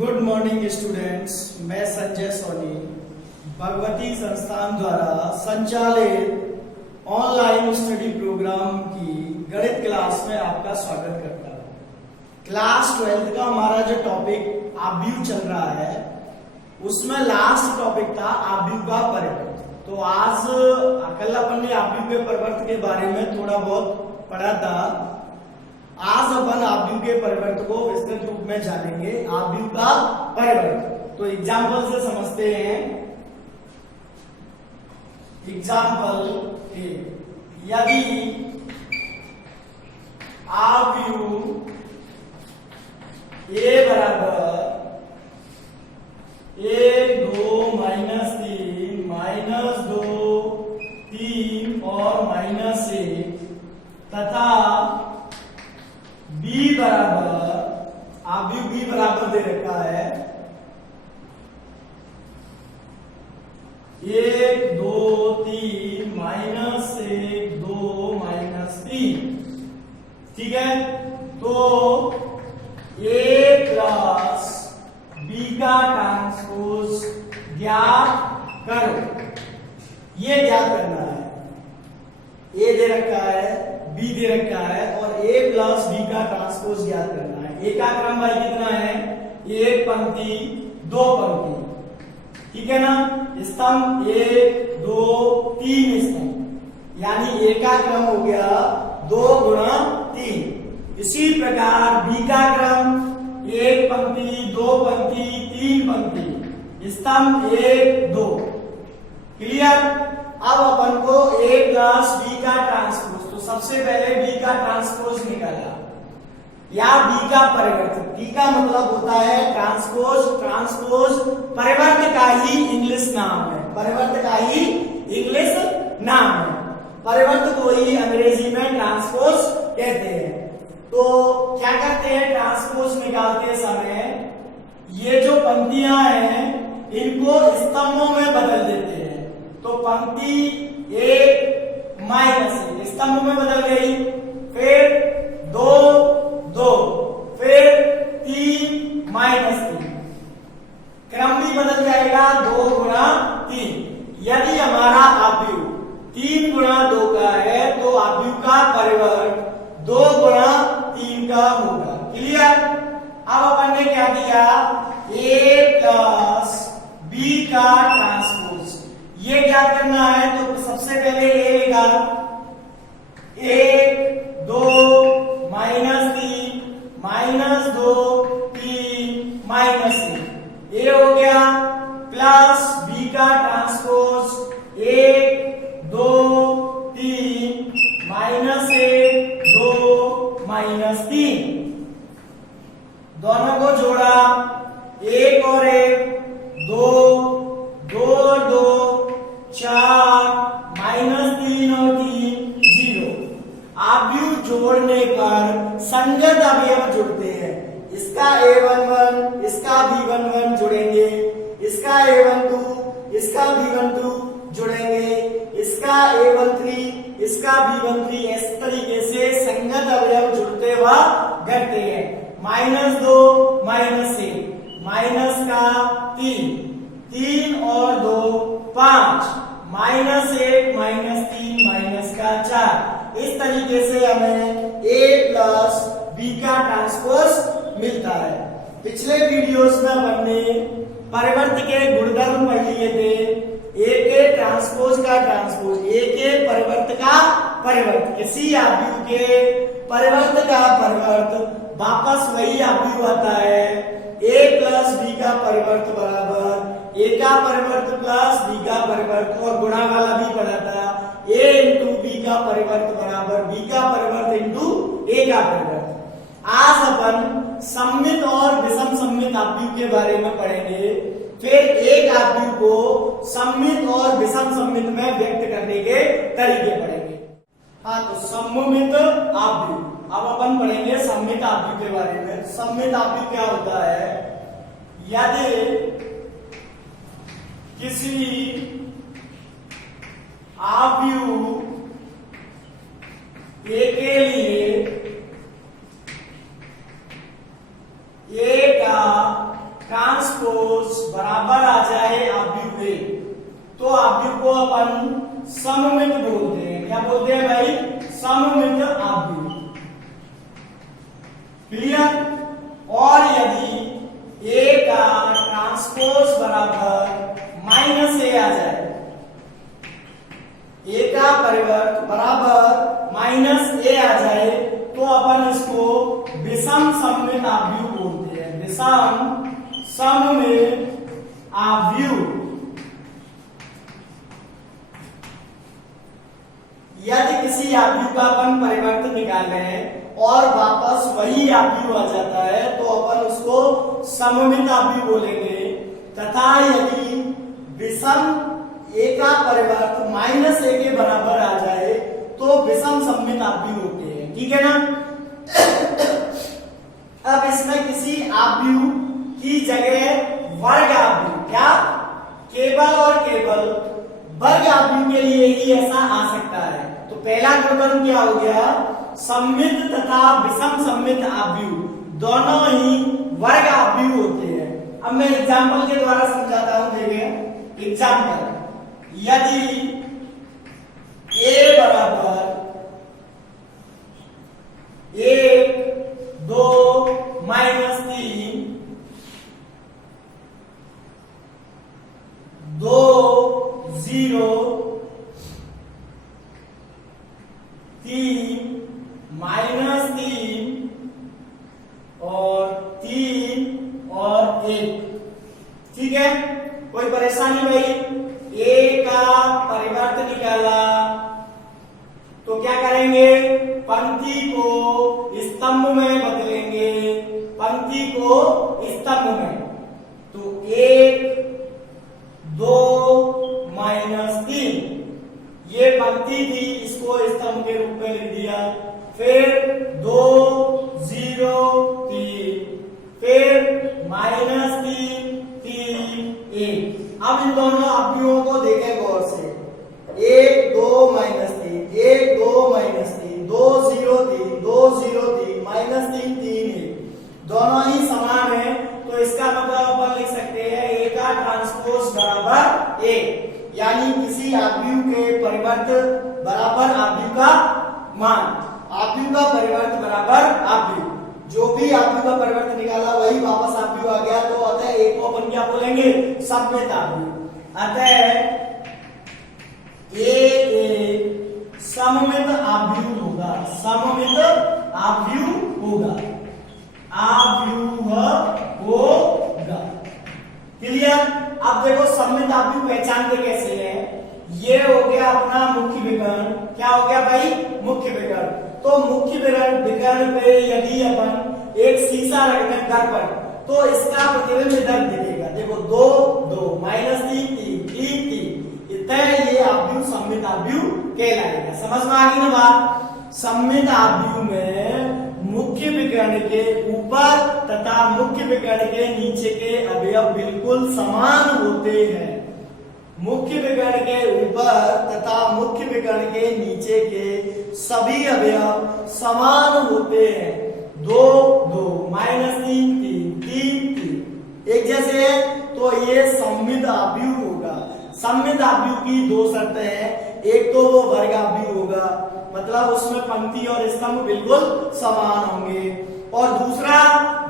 Good morning students, मैं संजय सोनी भगवती संस्थान द्वारा संचालित ऑनलाइन स्टडी प्रोग्राम की गणित क्लास में आपका स्वागत करता हूं। क्लास 12th का हमारा जो टॉपिक आव्यूह चल रहा है उसमें लास्ट टॉपिक था आव्यूह का परिवर्त। तो आज कल अपन ने आव्यूह के परिवर्त के बारे में थोड़ा बहुत पढ़ा था। आज अपन आव्यूह के परिवर्त को विस्तृत रूप में जानेंगे। आव्यूह का परिवर्त तो एग्जाम्पल से समझते हैं। एग्जाम्पल यदि आव्यूह a बराबर 1 2 -3 -2 3 और -1 तथा b बराबर आव्यूह b बराबर दे रखा है 1 2 3 -1 2 -3। ठीक है, तो a प्लस b का ट्रांसपोज ज्ञात करो। ये ज्ञात करना है। a दे रखा है, b दे रखा है और a प्लस b का ट्रांसपोज ज्ञात करना है। a का क्रम भाई कितना है? एक पंक्ति दो पंक्ति। ठीक है ना। स्तंभ 1 2 3 स्तंभ, यानी a का क्रम हो गया 2 गुणा 3। इसी प्रकार b का क्रम एक पंक्ति दो पंक्ति तीन पंक्ति, स्तंभ 1 2। क्लियर। अब अपन को a प्लस b का ट्रांसपोज, तो सबसे पहले b का ट्रांसपोज निकाला या b का परिवर्त। b का मतलब होता है ट्रांसपोज। ट्रांसपोज परिवर्त का ही इंग्लिश नाम है। परिवर्त का ही इंग्लिश नाम है। परिवर्त को ही अंग्रेजी में ट्रांसपोज कहते हैं। तो क्या करते हैं ट्रांसपोज निकालते समय, ये जो पंक्तियां हैं इनको स्तंभों में बदल देते हैं। तो पंक्ति 1 -1 स्तंभ में बदल गई, फिर 2 2, फिर 3 -3, क्रम भी बदल जाएगा 2 गुणा 3। यदि हमारा आव्यूह 3 गुणा 2 का है तो आव्यूह का परिवर्त 2 गुणा 3 का होगा। क्लियर। अब अपन ने क्या किया, a प्लस b का ट्रांसपोज ये क्या करना है। तो सबसे पहले a लिखा 1 2 -3 -2 3 -1, a हो गया प्लस b का ट्रांसपोज 1 2 3 -1 2 -3। दोनों को जोड़ा 1 और 1 2 2 और 2 4 -3 और 3 0। आव्यूह जोड़ने पर संगत अवयव जुड़ते हैं। इसका a11 इसका b11 जुड़ेंगे, इसका a12 इसका b12 जुड़ेंगे, इसका a13 इसका b13। इस तरीके से संगत अवयव जुड़ते व घटते हैं। -2 -1 माइनस का 3 3 और 2 5 -1 -3 माइनस का 4। इस तरीके से हमें a प्लस b का ट्रांसपोज मिलता है। पिछले वीडियोस में हमने परिवर्त के गुणधर्म पढ़ लिए थे। a के ट्रांसपोज का ट्रांसपोज, a के परिवर्त का परिवर्त, किसी आव्यूह के परिवर्त का परिवर्त वापस वही आव्यूह आता है। a प्लस b का परिवर्त बराबर a का परिवर्त प्लस b का परिवर्त, और गुणा वाला भी पढ़ा था। a इंटू b का परिवर्त बराबर b का परिवर्त इंटू a का परिवर्त। आज अपन सममित और विषम सममित आव्यूह के बारे में पढ़ेंगे। फिर एक आव्यूह को सममित और विषम सममित में व्यक्त करने के तरीके पढ़ेंगे। हाँ, तो सममित आव्यूह। अब अपन पढ़ेंगे सममित आव्यूह के बारे में। सममित आव्यूह क्या होता है, यदि किसी आव्यूह a के लिए a का सममित बोलते हैं। क्या बोलते हैं भाई? सममित आव्यूह। क्लियर? और यदि A का ट्रांसपोज बराबर माइनस ए आ जाए, A का परिवर्त बराबर माइनस ए आ जाए, तो अपन इसको विषम सममित आव्यूह बोलते हैं। विषम सममित आव्यूह। यदि किसी आव्यूह का अपन परिवर्तन निकाल रहे हैं और वापस वही आव्यूह आ जाता है, तो अपन उसको सममित आव्यूह बोलेंगे। तथा यदि विषम ए का परिवर्त माइनस ए के बराबर आ जाए, तो विषम सममित आव्यूह होते हैं। ठीक है ना? अब इसमें किसी आव्यूह की जगह वर्ग आव्यूह, क्या केवल और केवल वर्ग आव्यूह के लिए ही ऐसा आ सकता है। तो पहला गुणधर्म क्या हो गया? सममित तथा विषम सममित आव्यूह दोनों ही वर्ग आव्यूह होते हैं। अब मैं एग्जाम्पल के द्वारा समझाता हूं। देखिए एग्जाम्पल, यदि a बराबर 1, 2 माइनस 3, 2 0 3 माइनस 3 और 3 और 1, ठीक है? कोई परेशानी भाई? A का परिवर्तन निकाला तो क्या करेंगे? पंक्ति को स्तंभ में बदलेंगे, पंक्ति को स्तंभ में। तो 1 2 माइनस 3 ये पंक्ति थी, इसको स्तंभ के रूप में लिख दिया। फिर 2 0 3, फिर माइनस 3 3 1। अब इन दोनों आव्यूहों को देखें गौर से। 1 2 माइनस 3, 1 2 माइनस 3, 2 0 3, 2 0 3, माइनस 3 3 1, दोनों ही समान है। तो इसका मतलब अपन लिख सकते हैं A का ट्रांसपोज बराबर A, यानी किसी आव्यूह के परिवर्त बराबर आव्यूह का मान, आव्यूह का परिवर्त बराबर आव्यूह। जो भी आव्यूह का परिवर्तन निकाला वही वापस आव्यूह आ गया। तो अतः एक को अपन क्या बोलेंगे? सममित आव्यूह। अतः एक सममित आव्यूह होगा, सममित आव्यूह होगा, आव्यूह होगा। क्लियर? अब देखो सममित आव्यूह पहचानते कैसे हैं? ये हो गया अपना मुख्य विकर्ण। क्या हो गया भाई? मुख्य विकर्ण। तो मुख्य विकर्ण पे यदि अपन एक शीशा रख दें दर्पण, तो इसका प्रतिबिंब इधर दिखेगा। देखो 2 2 माइनस 3 3 3 3, इतना ये आव्यूह सममित आव्यूह कहलाएगा। समझ में आ गई ना बात? सममित आव्यूह में मुख्य विकर्ण के ऊपर तथा मुख्य विकर्ण के नीचे के अवयव बिल्कुल समान होते हैं। मुख्य विकर्ण के ऊपर तथा मुख्य विकर्ण के नीचे के सभी अवयव समान होते हैं। 2 2 माइनस 3 3 3 3 एक जैसे है, तो ये सममित आव्यूह होगा। सममित आव्यूह की दो शर्तें हैं। एक तो वो वर्ग आव्यूह होगा, मतलब उसमें पंक्ति और स्तंभ बिल्कुल समान होंगे, और दूसरा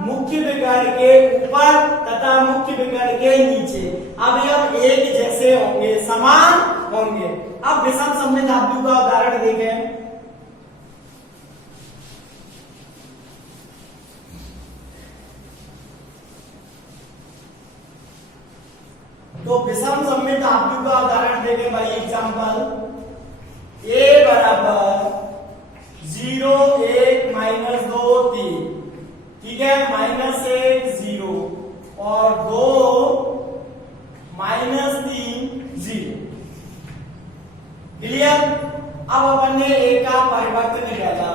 मुख्य विकर्ण के ऊपर तथा मुख्य विकर्ण के नीचे अवयव एक जैसे होंगे, समान होंगे। अब विषम सममित आव्यूह का उदाहरण देखें। तो विषम सममित आव्यूह का उदाहरण देखें भाई। एग्जांपल, a बराबर 0 1 माइनस 2 3, ठीक है? माइनस 1 0 और 2 माइनस 3 0। क्लियर? अब अपन ने a का परिवर्तन निकाला,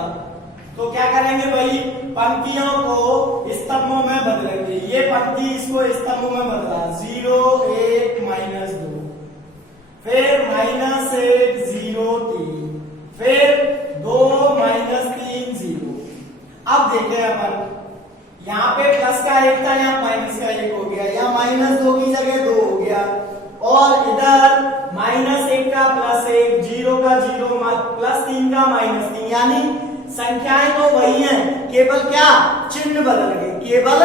तो क्या करेंगे भाई? पंक्तियों को स्तंभों में बदलेंगे। ये पंक्ति इसको स्तंभों में बदला, 0 1 माइनस 2, फिर माइनस 1 0 3, फिर 2 माइनस 3 0। अब देखें अपन, यहाँ पे प्लस का 1 था, यहाँ माइनस का 1 हो गया, यहाँ माइनस 2 की जगह 2 हो गया, और इधर माइनस 1 का प्लस 1 -3 का -3, यानी संख्याएं तो वही हैं, केवल क्या चिन्ह बदल गए, केवल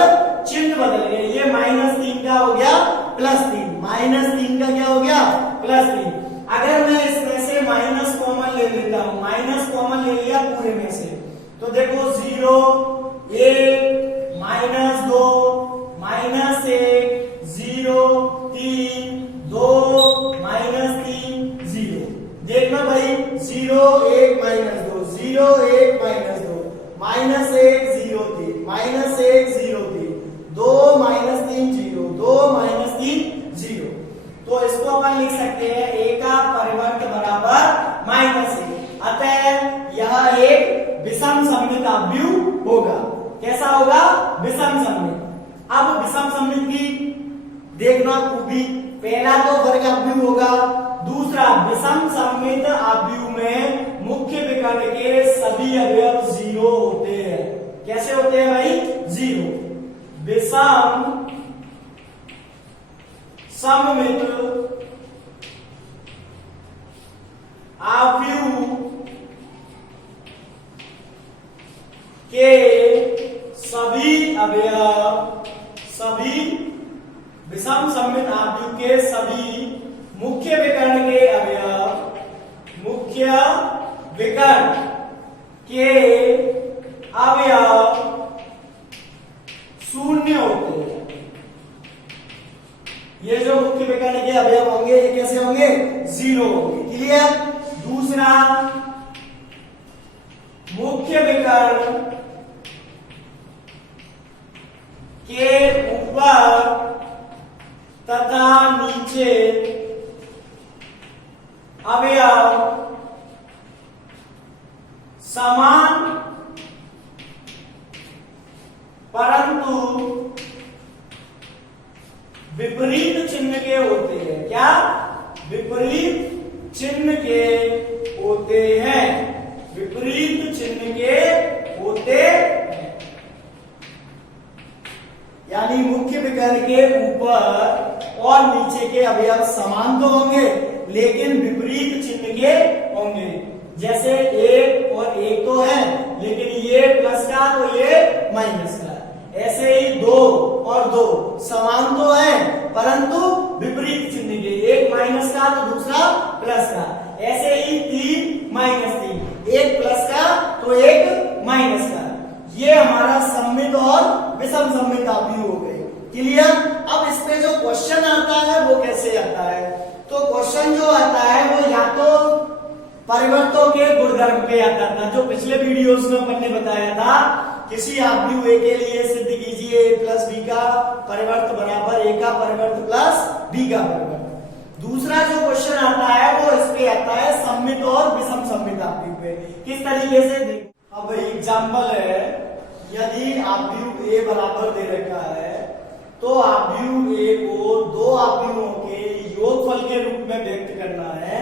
चिन्ह बदल गए। ये -3 का हो गया +3, -3 का क्या हो गया +3। अगर मैं इसमें से माइनस कॉमन ले लेता हूं, माइनस कॉमन ले लिया पूरे में से, तो देखो 0 1 -2 -1 0 3 2 -3 0। देखना भाई 0 1 -2 0 1 -2 -1 0 3 -1 0 3 2 -3 0 2 -3 0। तो इसको अपन लिख सकते हैं a का परिवर्त बराबर -1। अतः यह एक विषम सममित आव्यूह होगा। कैसा होगा? विषम सममित। अब विषम सममित की देखना खूबी, पहला तो वर्ग आव्यूह होगा, दूसरा विषम सममित आव्यूह में मुख्य विकर्ण के सभी अवयव 0 होते हैं। कैसे होते हैं भाई? 0। विषम सममित आव्यूह के सभी अवयव, सभी विषम सममित आव्यूह के सभी मुख्य विकर्ण के अवयव, मुख्य विकर्ण के अवयव 0 होते हैं। ये जो मुख्य विकर्ण के अवयव होंगे ये कैसे होंगे? 0 होंगे। क्लियर? दूसरा, मुख्य विकर्ण के ऊपर तथा नीचे अवयव समान परंतु विपरीत चिन्ह के होते हैं। क्या? विपरीत चिन्ह के होते हैं, विपरीत चिन्ह के होते हैं। यानी मुख्य विकर्ण के ऊपर और नीचे के अवयव समान तो होंगे लेकिन विपरीत चिन्ह के होंगे। जैसे 1 और 1 तो है लेकिन ये प्लस का तो ये माइनस का। ऐसे ही 2 और 2 समान तो है परंतु विपरीत चिन्ह के, एक माइनस का तो दूसरा प्लस का। ऐसे ही 3 -3, एक प्लस का तो एक माइनस का। ये हमारा सममित और विषम सममित आव्यूह हो गए। क्लियर? अब इस पे जो क्वेश्चन आता है वो कैसे आता है? तो क्वेश्चन जो आता है वो या तो परिवर्तों के गुणधर्म पे आता था, जो पिछले वीडियोस में अपन ने बताया था। किसी आव्यूह A के लिए सिद्ध कीजिए a प्लस b का परिवर्त बराबर a का परिवर्त प्लस b का परिवर्त। दूसरा जो क्वेश्चन आता है वो इस पे आता है सममित और विषम सममित आव्यूह पे। किस तरीके से? देखो अब एग्जाम्पल है, यदि आव्यूह A बराबर दे रखा है तो आव्यूह A को दो आव्यूहों के योगफल के रूप में व्यक्त करना है,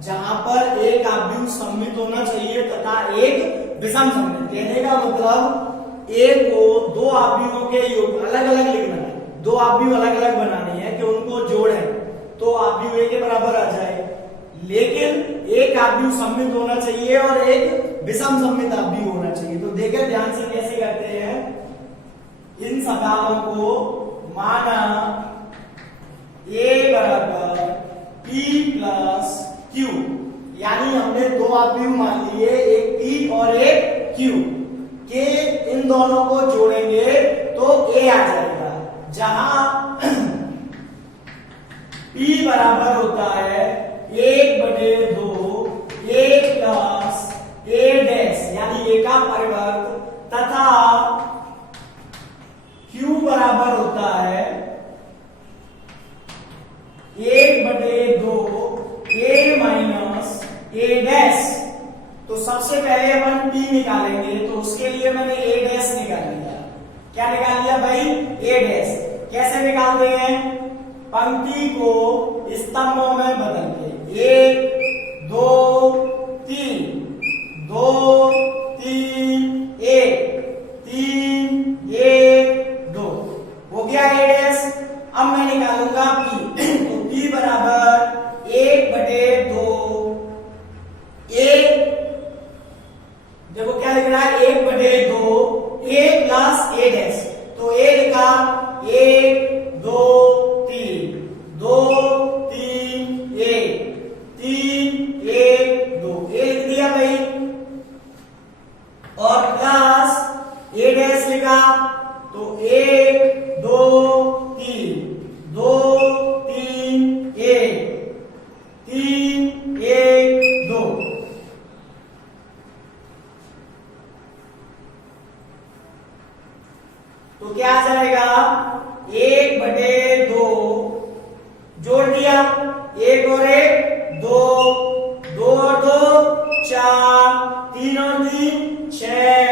जहां पर एक आव्यूह सममित होना चाहिए तथा एक विषम सममित। कहने का मतलब A को दो आव्यूहों के योग अलग अलग लिखना है, दो आव्यूह अलग अलग बनाने हैं कि उनको जोड़ें तो आव्यूह A के बराबर आ जाए। लेकिन एक आव्यूह सममित होना चाहिए और एक विषम सममित आव्यूह होना चाहिए। तो देखें ध्यान से कैसे करते हैं। इन सवालों को माना A बराबर P प्लस Q, यानी हमने दो आव्यूह मान लिए, एक P और एक Q के इन दोनों को जोड़ेंगे तो A आ जाएगा, जहां P बराबर होता है 1/2 A प्लस A डैश यानी A का परिवर्त, तथा Q बराबर होता है 1/2 A माइनस A डैश। तो सबसे पहले अपन P निकालेंगे, तो उसके लिए मैंने A डैश निकाल लिया। क्या निकाल लिया भाई? A dash. कैसे निकालते हैं? पंक्ति को स्तंभों में बदल के 1 2 3 2 3 1 3 1 2 हो गया A डैश। अब मैं निकालूंगा P, तो P बराबर 1/2 A क्या आ जाएगा 1/2 जोड़ दिया, 1 और 1 2, 2 और 2 4, 3 और 3 6,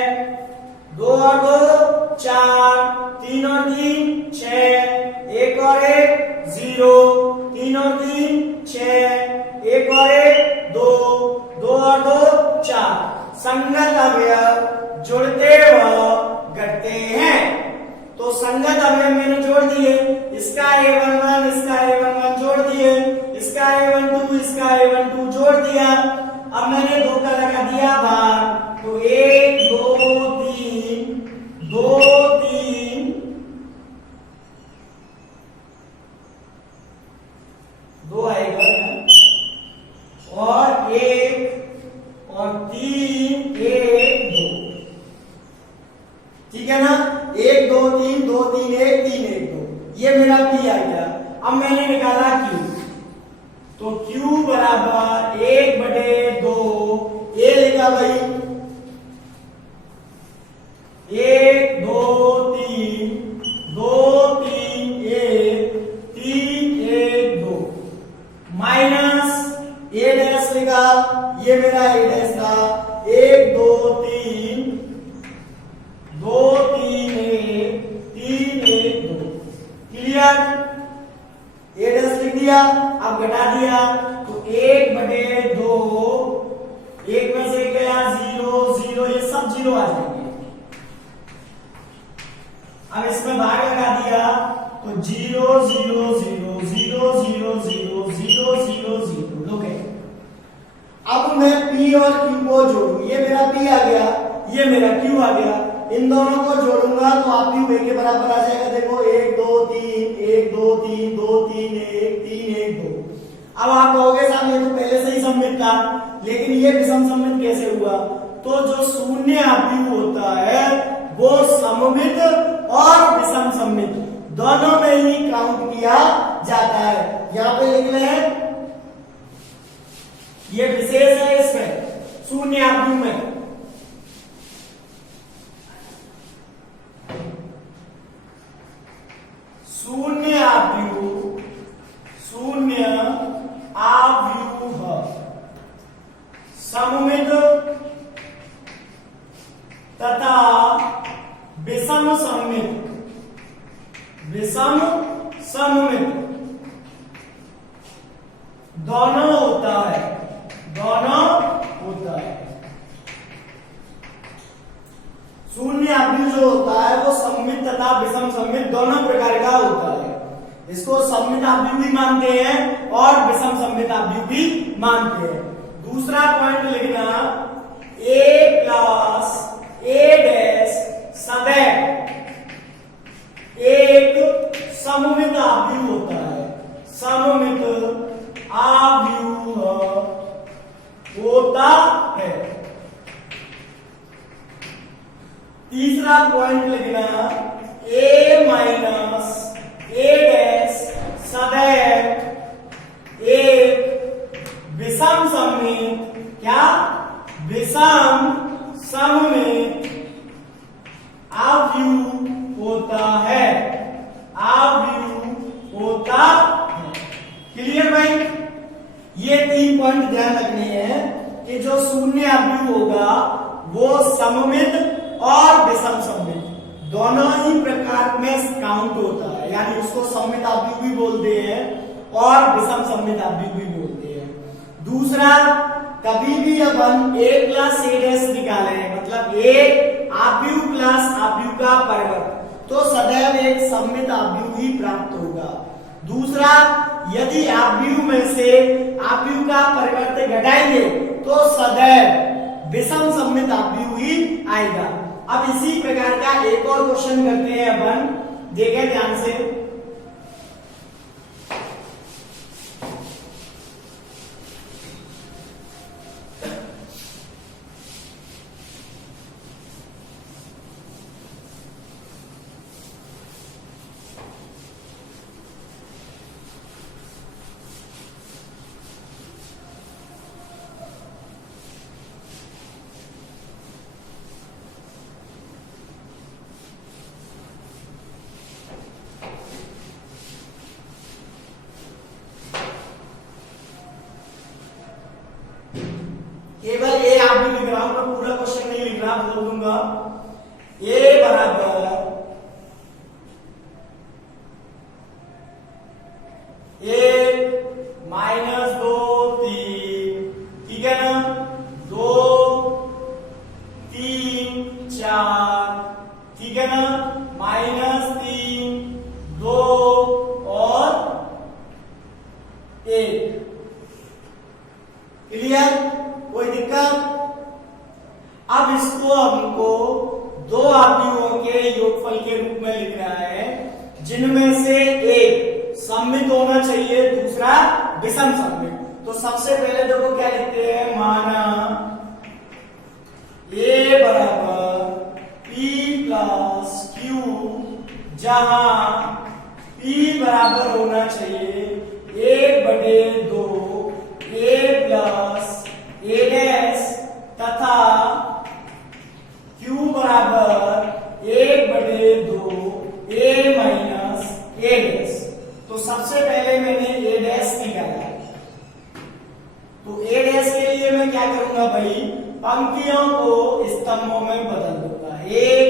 2 और 2 4, 3 और 3 6, 1 और 1 0, 3 और 3 6, 1 और 1 2, 2 और 2 4। संगत अवयव जुड़ते व घटते हैं। तो संगत अवयव मैंने जोड़ दिए, इसका A11 इसका A11 जोड़ दिए, इसका A12 इसका A12 जोड़ दिया। अब मैंने 2 का लगा दिया भाग, तो 1 2 3 2 3 2 आएगा और 1 और 3 1 2, ठीक है ना। 1 2 3 2 3 1 3 1 2, ये मेरा P आ गया। अब मैंने निकाला Q, तो Q बराबर 1/2 A लिखा भाई, 1 2 3 2 3 1 3 1 2 माइनस A डैश लिखा, ये मेरा A डैश था, 1 2 3 2 3 1 3 1 2, क्लियर। A डैश लिख दिया, अब घटा दिया, तो 1/2, 1 में से गया 0 0, ये सब 0 आ जाएंगे। अब इसमें भाग लगा दिया, तो 0 0 0 0 0 0 0 0 0, लोग है। अब मैं P और Q को जोड़ू, ये मेरा P आ गया, ये मेरा Q आ गया, इन दोनों को जोड़ूंगा तो आप Q A के बराबर आ जाएगा। देखो 1 2 3 1 2 3 2 3 1 3 1 2। अब आप कहोगे साहब ये तो पहले से ही सममित था, लेकिन ये विषम सममित कैसे हुआ? तो जो शून्य आव्यूह होता है वो सममित और विषम सममित दोनों में ही काउंट किया जाता है। यहां पे लिख रहे हैं, ये विशेष है इसमें शून्य आव्यूह में। शून्य आव्यूह, शून्य आव्यूह सममित तथा विषम सममित, विषम सममित दोनों होता है, दोनों होता है। शून्य आव्यूह जो होता है वो सममित तथा विषम सममित दोनों प्रकार का होता है। इसको सममित आव्यूह भी मानते हैं और विषम सममित आव्यूह भी मानते हैं। दूसरा पॉइंट लिखना, A प्लस A डैश सदैव एक सममित आव्यूह होता है, सममित आव्यूह होता है। तीसरा पॉइंट लिखना, A माइनस A डैश सदैव एक विषम सममित, क्या विषम सममित आव्यूह होता है, आव्यूह होता है। क्लियर भाई? ये 3 पॉइंट ध्यान रखने हैं कि जो शून्य आव्यूह होगा वो सममित और विषम सममित दोनों ही प्रकार में काउंट होता है, यानी उसको सममित आव्यूह भी बोलते हैं और विषम सममित आव्यूह भी बोलते हैं। दूसरा, कभी भी अपन A प्लस A डैश निकाले, मतलब एक आव्यूह प्लस आव्यूह का परिवर्त, तो सदैव एक सममित आव्यूह ही प्राप्त होगा। दूसरा, यदि आव्यूह में से आव्यूह का परिवर्त घटाएंगे तो सदैव विषम सममित आव्यूह ही आएगा। अब इसी प्रकार का एक और क्वेश्चन करते हैं अपन, देखें ध्यान से। भी लिख रहा हूं, मैं पूरा क्वेश्चन नहीं लिख रहा, बोल दूंगा a बराबर एक माइनस दो तीन, ठीक है ना, दो तीन चार, ठीक है ना, माइनस तीन दो और एक। क्लियर? कोई दिक्कत? अब इसको हमको दो आव्यूहों के योगफल के रूप में लिख रहा है, जिनमें से एक सममित होना चाहिए, दूसरा विषम सममित। तो सबसे पहले देखो क्या लिखते हैं, माना a बराबर p प्लस q, जहां p बराबर होना चाहिए 1/2 a प्लस a डैश तथा q बराबर 1/2 a माइनस a डैश। तो सबसे पहले मैंने a डैश निकाला, तो a डैश के लिए मैं क्या करूंगा भाई, पंक्तियों को स्तंभों में बदल दूंगा। 1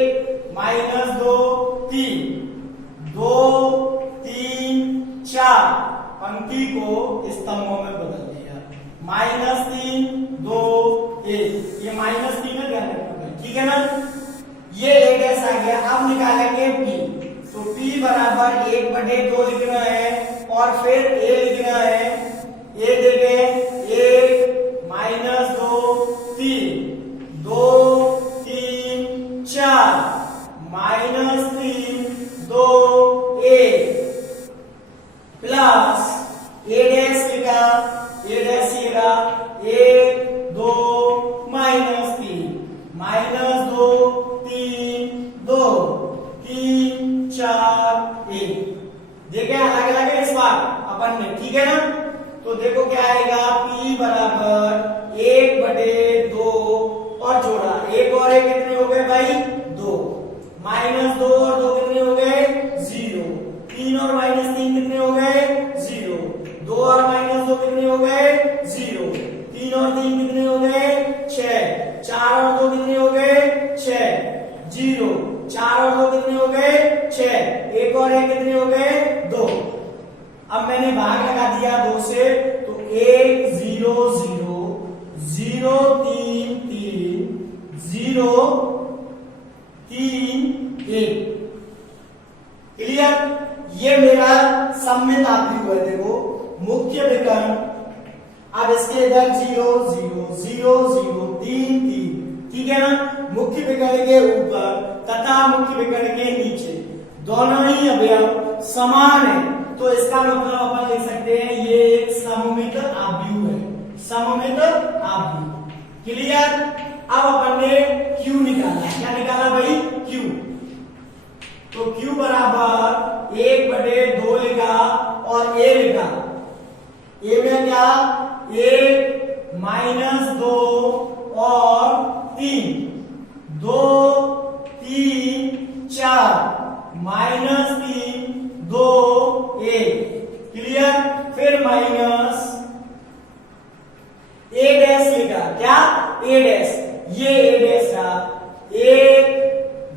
माइनस 2 3, 2 3 4, पंक्ति को स्तंभों में बदल दिया। माइनस 3 2 1, ये माइनस 3 है, ध्यान रखना, ठीक है ना। ये a डैश आ गया। अब निकालेंगे p, तो p बराबर 1/2 लिखना है और फिर a लिखना है। a देंगे 1 minus 2 3, 2 3 4, minus 3 2 1 plus a dash लिखा, a डैश लिखा 1 2 माइनस 3 माइनस 2 3 2 3 4 1। देखिए अलग अलग है इस बार अपन ने, ठीक है ना। तो देखो क्या आएगा, p बराबर 1/2 और जोड़ा, एक और एक कितने हो गए भाई, 2, माइनस 2 और 2 कितने हो गए, 0, 3 और माइनस 3 कितने हो गए, 0, 2 और माइनस 2 कितने हो गए, 0, 3 और 3 कितने हो गए, 6, 4 और 2 कितने हो गए, 6, 0, 4 और 2 कितने हो गए, 6, एक और एक कितने हो गए, 2। अब मैंने भाग लगा दिया 2 से, तो 1 0 0 0 3 3 0 3 1। क्लियर? ये मेरा सममित आव्यूह है। देखो मुख्य विकर्ण, अब इसके इधर 0 0 0 0 3 3, ठीक है ना। मुख्य विकर्ण के ऊपर तथा मुख्य विकर्ण के नीचे दोनों ही अवयव समान है, तो इसका मतलब अपन लिख सकते हैं ये एक सममित आव्यूह है, सममित आव्यूह। क्लियर? अब अपन ने Q निकाला, क्या निकाला भाई, Q। तो Q बराबर 1/2 लिखा और A लिखा। A में क्या, 1 माइनस 2 और 3, 2 3 4, माइनस 3 2 1। क्लियर? फिर माइनस a डैश लिखा, क्या, a डैश, ये a डैश था, 1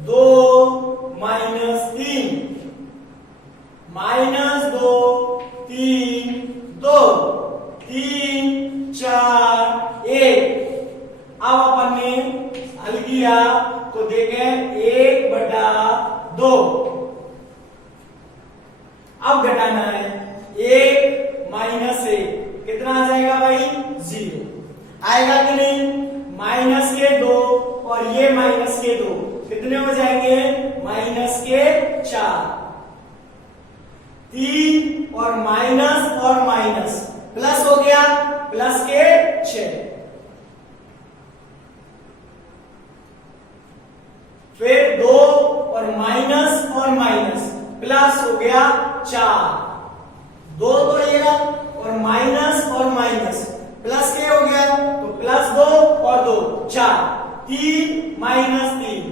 2 माइनस 3, माइनस 2 3 2 3 4 1। अब अपन ने हल किया तो देखें 1/2। अब घटाना है, 1 माइनस 1 कितना आ जाएगा भाई, 0 आएगा कि नहीं। माइनस के 2 और ये माइनस के 2 कितने हो जाएंगे, माइनस के 4, 3 और माइनस प्लस हो गया, प्लस के 6, फिर 2 और माइनस प्लस हो गया 4, 2 तो ये रहा और माइनस प्लस के हो गया, तो प्लस 2 और 2 4, 3 माइनस 3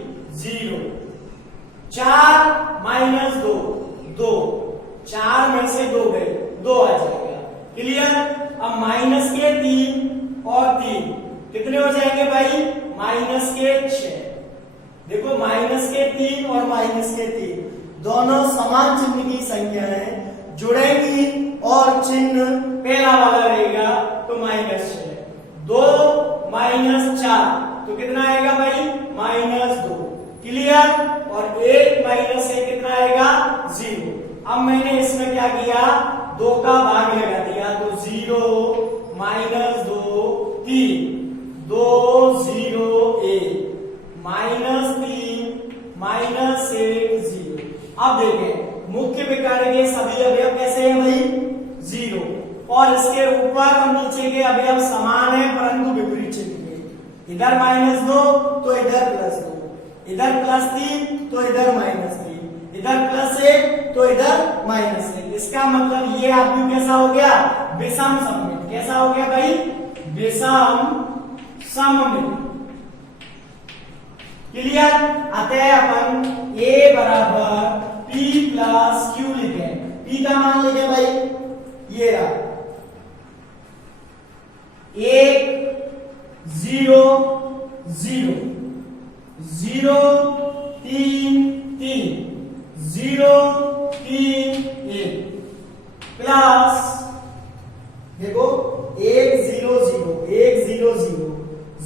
0, 4 माइनस 2 2, 4 में से 2 गए, 2 आ जाएगा। क्लियर? अब माइनस के 3 और 3 कितने हो जाएंगे भाई? माइनस के 6। देखो माइनस के 3 और माइनस के 3 दोनों समान चिन्ह की संख्या है, जुड़ेंगी और चिन्ह पहला वाला रहेगा तो माइनस 6। 2 माइनस 4 तो कितना आएगा भाई? माइनस 2। क्लियर? और 1 माइनस 1 कितना आएगा? 0। अब मैंने इसमें क्या किया? 2 का भाग लगा दिया तो 0 माइनस 2 3 2 0 1 माइनस 3 माइनस 1 0। अब देखें मुख्य विकार के सभी अवयव कैसे हैं भाई? 0। और इसके ऊपर और नीचे के अवयव समान है परंतु विपरीत चिन्ह के। इधर माइनस 2 तो इधर प्लस 2, इधर प्लस 3 तो इधर माइनस 3, इधर प्लस 1 तो इधर माइनस 1। इसका मतलब ये आदमी कैसा हो गया? विषम सममित। कैसा हो गया भाई? विषम सममित। क्लियर? अतः अपन A बराबर P प्लस Q लिखे। P का मान लिखे भाई, ये रहा 1 0 0 0 3 3 0 3 1 प्लस देखो 1 0 0 1 0 0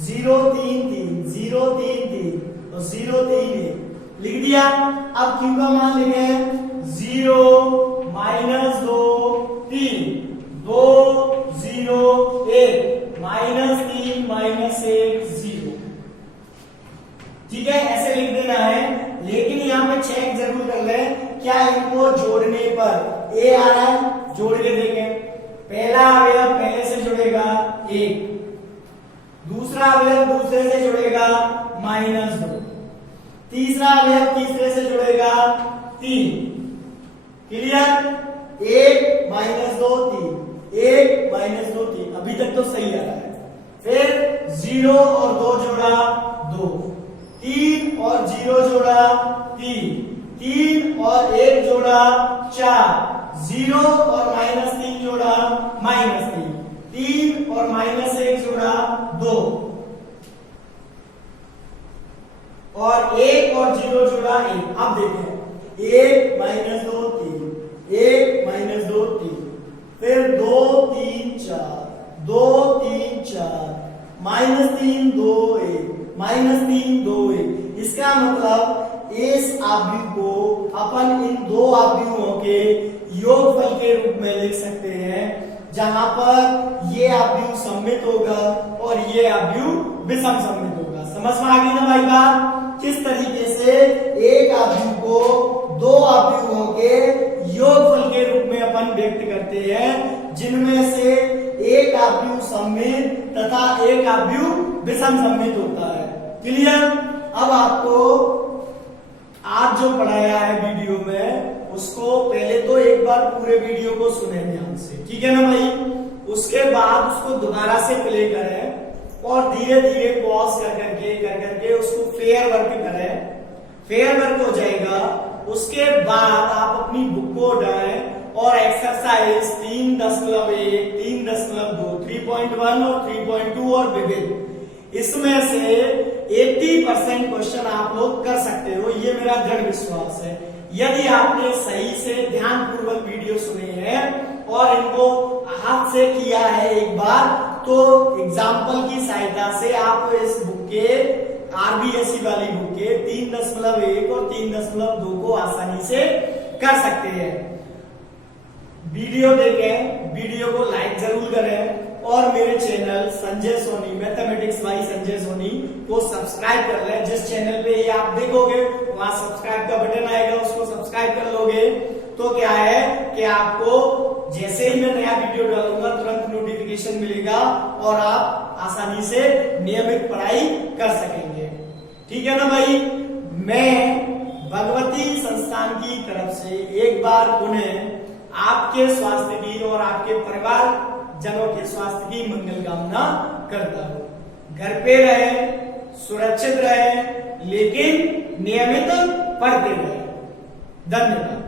0 3 3 0 3 3 तो 0 3 1 लिख दिया। अब Q का मान लिखे 0 माइनस 2 3 2 0 1 माइनस 3 माइनस 1 0। ठीक है, ऐसे लिख देना है। लेकिन यहाँ पे चेक जरूर कर ले क्या इनको जोड़ने पर A आ रहा है? जोड़ के देखें। पहला अवयव पहले से जुड़ेगा 1, दूसरा अवयव दूसरे से जुड़ेगा माइनस 2, तीसरा अवयव तीसरे से जुड़ेगा 3। क्लियर? 1 minus 2 3 1 minus 2 3। अभी तक तो सही आ रहा है। फिर 0 और 2 जोड़ा 2, 3 और 0 जोड़ा 3, 3 और 1 जोड़ा 4, 0 और माइनस 3 जोड़ा माइनस 3, 3 और माइनस 1 जोड़ा 2 और 1 और 0 जोड़ा 1। अब देखें 1 माइनस 2 3 1 माइनस 2 3 फिर 2 3 4 2 3 4 माइनस 3 2 1 माइनस 3 2 1। इसका मतलब इस आव्यूह को अपन इन दो आव्यूहों के योगफल के रूप में लिख सकते हैं, जहां पर ये आव्यूह सममित होगा और ये आव्यूह विषम सममित होगा। समझ में आ गई ना भाई बात? किस तरीके से एक आव्यूह को दो आव्यूहों के योगफल के रूप में अपन व्यक्त करते हैं, जिनमें से एक आव्यूह सममित तथा एक आव्यूह विषम सममित होता है। क्लियर? अब आपको आज जो पढ़ाया है वीडियो में, उसको पहले तो एक बार पूरे वीडियो को सुने ध्यान से, ठीक है ना भाई? उसके बाद उसको दोबारा से प्ले करें और धीरे धीरे पॉज कर करके उसको फेयर वर्क करें। फेयर वर्क हो जाएगा, उसके बाद आप अपनी बुक को उठाएं और एक्सरसाइज 3.1 3.2 3.1 और 3.2 और विविध, इसमें से 80% क्वेश्चन आप लोग कर सकते हो, ये मेरा दृढ़ विश्वास है। यदि आपने सही से ध्यानपूर्वक वीडियो सुने हैं और इनको हाथ से किया है एक बार, तो एग्जाम्पल की सहायता से आप इस बुक के आरबीएसई वाली बुक के 3.1 और 3.2 को आसानी से कर सकते हैं। वीडियो देखें, वीडियो को लाइक जरूर करें और मेरे channel Sanjay Soni mathematics by Sanjay Soni को सब्सक्राइब कर लें। जिस चैनल पे ये आप देखोगे वहां सब्सक्राइब का बटन आएगा, उसको सब्सक्राइब कर लोगे तो क्या है कि आपको जैसे ही मैं नया वीडियो डालूंगा तुरंत नोटिफिकेशन मिलेगा और आप आसानी से नियमित पढ़ाई कर सकेंगे। ठीक है ना भाई? मैं भगवती संस्थान की तरफ से एक बार पुनः आपके स्वास्थ्य की और आपके परिवार जनों के स्वास्थ्य की मंगल कामना करता हूं। घर पे रहे, सुरक्षित रहे, लेकिन नियमित पढ़ते रहे। धन्यवाद।